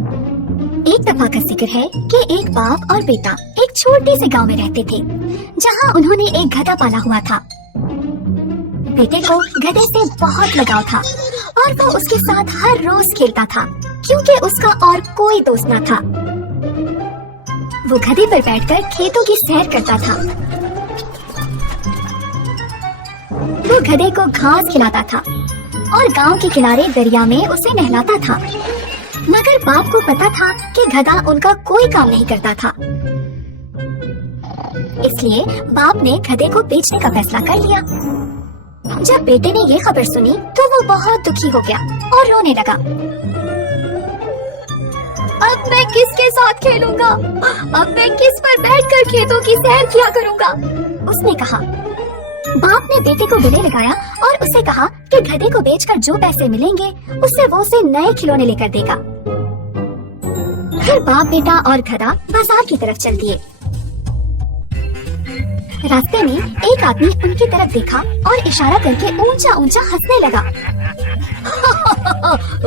एक दफा का जिक्र है कि एक बाप और बेटा एक छोटे से गांव में रहते थे, जहां उन्होंने एक गधा पाला हुआ था। बेटे को गधे से बहुत लगाव था और वो उसके साथ हर रोज खेलता था, क्योंकि उसका और कोई दोस्त न था। वो गधे पर बैठकर खेतों की सैर करता था। वो गधे को घास खिलाता था और गांव के किनारे दरिया में उसे नहलाता था। मगर बाप को पता था कि गधा उनका कोई काम नहीं करता था, इसलिए बाप ने गधे को बेचने का फैसला कर लिया। जब बेटे ने ये खबर सुनी तो वो बहुत दुखी हो गया और रोने लगा। अब मैं किसके साथ खेलूंगा? अब मैं किस पर बैठकर खेतों की सैर किया करूंगा? उसने कहा। बाप ने बेटे को गले लगाया और उससे कहा कि गधे को बेचकर जो पैसे मिलेंगे उससे वो उसे नए खिलौने लेकर देगा। फिर बाप, बेटा और गधा बाजार की तरफ चल दिए। रास्ते में एक आदमी उनकी तरफ देखा और इशारा करके ऊंचा ऊंचा हंसने लगा।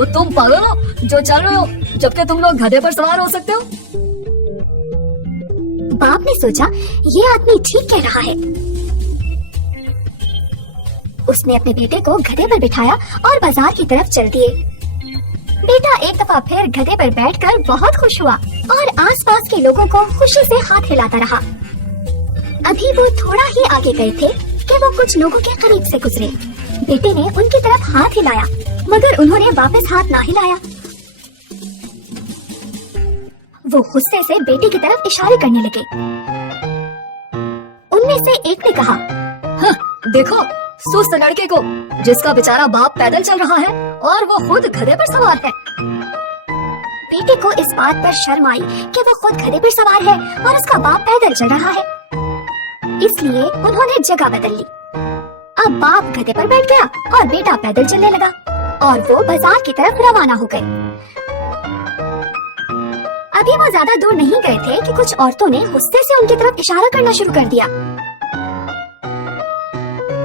तुम पागल हो जो चल रहे हो, जबकि तुम लोग गधे पर सवार हो सकते हो। बाप ने सोचा ये आदमी ठीक कह रहा है। उसने अपने बेटे को गधे पर बिठाया और बाजार की तरफ चल दिए। बेटा एक दफा फिर गधे पर बैठकर बहुत खुश हुआ और आसपास के लोगों को खुशी से हाथ हिलाता रहा। अभी वो थोड़ा ही आगे गए थे कि वो कुछ लोगों के करीब से गुजरे। बेटे ने उनकी तरफ हाथ हिलाया, मगर उन्होंने वापस हाथ ना हिलाया। वो गुस्से से बेटे की तरफ इशारे करने लगे। उनमें से एक ने कहा, देखो सुस्त लड़के को, जिसका बेचारा बाप पैदल चल रहा है और वो खुद गधे पर सवार है। बेटे को इस बात पर शर्म आई कि वो खुद गधे पर सवार है और उसका बाप पैदल चल रहा है, इसलिए उन्होंने जगह बदल ली। अब बाप गधे पर बैठ गया और बेटा पैदल चलने लगा और वो बाजार की तरफ रवाना हो गए। अभी वो ज्यादा दूर नहीं गए थे कि कुछ औरतों ने गुस्से से उनकी तरफ इशारा करना शुरू कर दिया।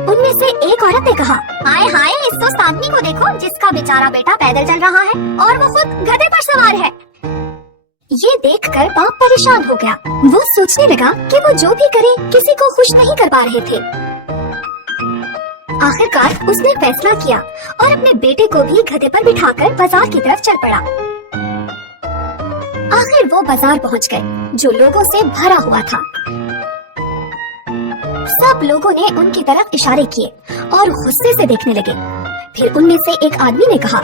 उनमें से एक औरत ने कहा, हाय हाय, इस सुस्त आदमी को देखो, जिसका बेचारा बेटा पैदल चल रहा है और वो खुद गधे पर सवार है। ये देखकर बाप परेशान हो गया। वो सोचने लगा कि वो जो भी करे किसी को खुश नहीं कर पा रहे थे। आखिरकार उसने फैसला किया और अपने बेटे को भी गधे पर बिठाकर बाजार की तरफ चल पड़ा। आखिर वो बाजार पहुंच गए, जो लोगों से भरा हुआ था। सब लोगों ने उनकी तरफ इशारे किए और गुस्से से देखने लगे। फिर उनमें से एक आदमी ने कहा,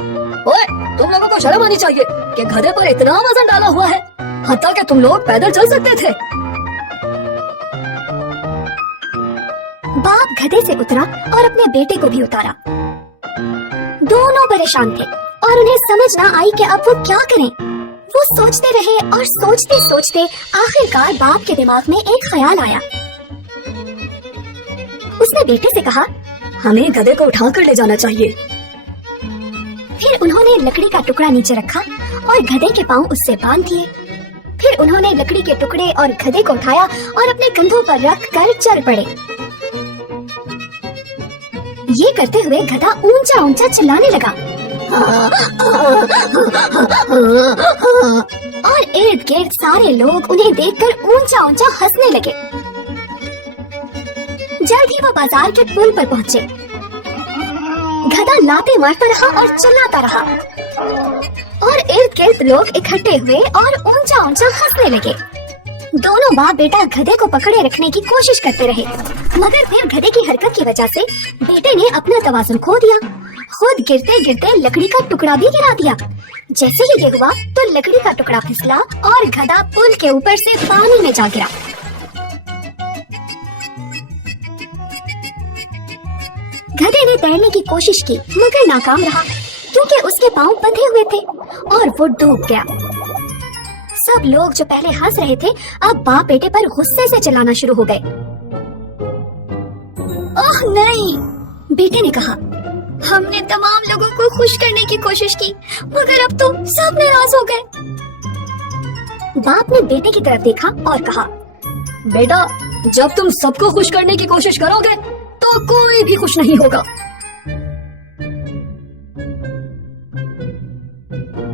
ओए, तुम लोगों को शर्म आनी चाहिए कि गधे पर इतना वजन डाला हुआ है, हत्ता कि तुम लोग पैदल चल सकते थे। बाप गधे से उतरा और अपने बेटे को भी उतारा। दोनों परेशान थे और उन्हें समझ ना आई कि अब वो क्या करें। वो सोचते रहे और सोचते सोचते आखिरकार बाप के दिमाग में एक ख्याल आया। उसने बेटे से कहा, हमें गधे को उठा कर ले जाना चाहिए। फिर उन्होंने लकड़ी का टुकड़ा नीचे रखा और गधे के पांव उससे बांध दिए। फिर उन्होंने लकड़ी के टुकड़े और गधे को उठाया और अपने कंधों पर रख कर चल पड़े। ये करते हुए गधा ऊंचा ऊंचा चिल्लाने लगा और इर्द गिर्द सारे लोग उन्हें देखकर ऊंचा ऊंचा हंसने लगे। जल्द ही वो बाजार के पुल पर पहुंचे। गधा लाते मारता रहा और चिल्लाता रहा और इर्द गिर्द लोग इकट्ठे हुए और ऊंचा ऊंचा हंसने लगे। दोनों बाप बेटा गधे को पकड़े रखने की कोशिश करते रहे, मगर फिर गधे की हरकत की वजह से बेटे ने अपना तवाज़ुन खो दिया। खुद गिरते गिरते लकड़ी का टुकड़ा भी गिरा दिया। जैसे ही ये हुआ तो लकड़ी का टुकड़ा फिसला और गधा पुल के ऊपर से पानी में जा गिरा। गधे ने तैरने की कोशिश की, मगर नाकाम रहा, क्योंकि उसके पांव बंधे हुए थे और वो डूब गया। सब लोग जो पहले हंस रहे थे अब बाप बेटे पर गुस्से से चिल्लाना शुरू हो गए। ओह नहीं, बेटे ने कहा, हमने तमाम लोगों को खुश करने की कोशिश की, मगर अब तो सब नाराज हो गए। बाप ने बेटे की तरफ देखा और कहा, बेटा, जब तुम सबको खुश करने की कोशिश करोगे तो कोई भी खुश नहीं होगा।